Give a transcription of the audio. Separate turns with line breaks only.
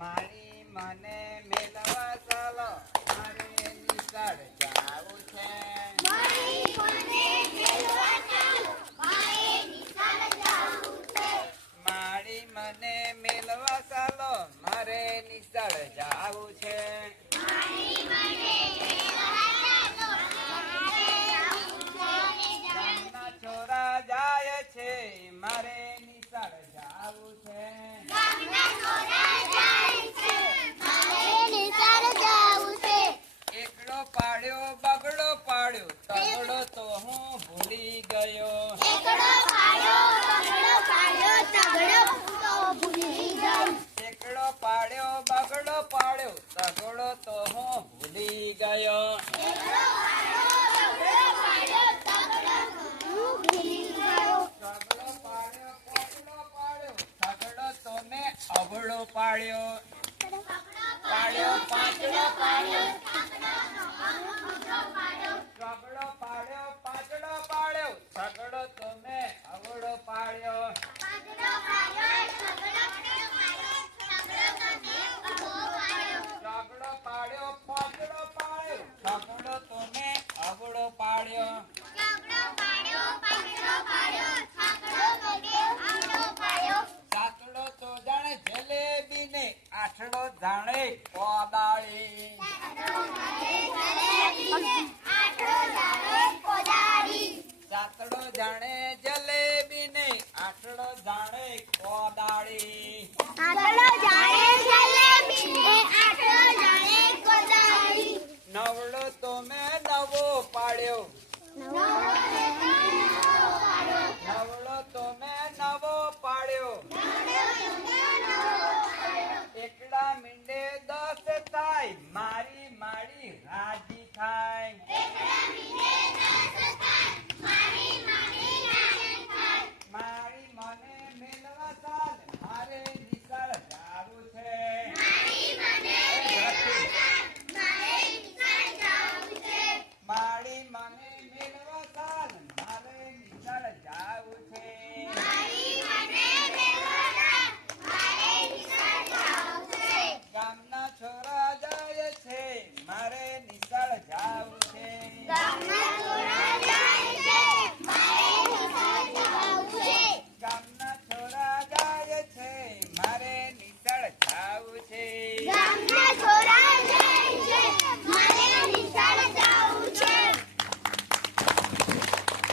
મારી મને મેલવા ચાલો મારે નિશાળ જાવું છે. મારી મને મેલવા ચાલો મારે નિશાળ જાવું છે. છોરા જાય છે મારે નિશાળ જાવું છે એકડો પાડ્યો બગડો પાડ્યો તગડો તો હું ભૂલી ગયો. એકડો પાડ્યો બગડો પાડ્યો તગડો તો હું ભૂલી ગયો. તગડો પાડ્યો કોકડો પાડ્યો. તગડો તો મેં અવળો પાડ્યો. પાડ્યો પાંચડો પાડ્યો. આઠડો જાણે કોદાળી સાતડો જાણે જલેબી ને આઠડો જાણે કોદાળી. આઠડો જાણે જલેબી ને નવડો તો મેં નવો પાડ્યો.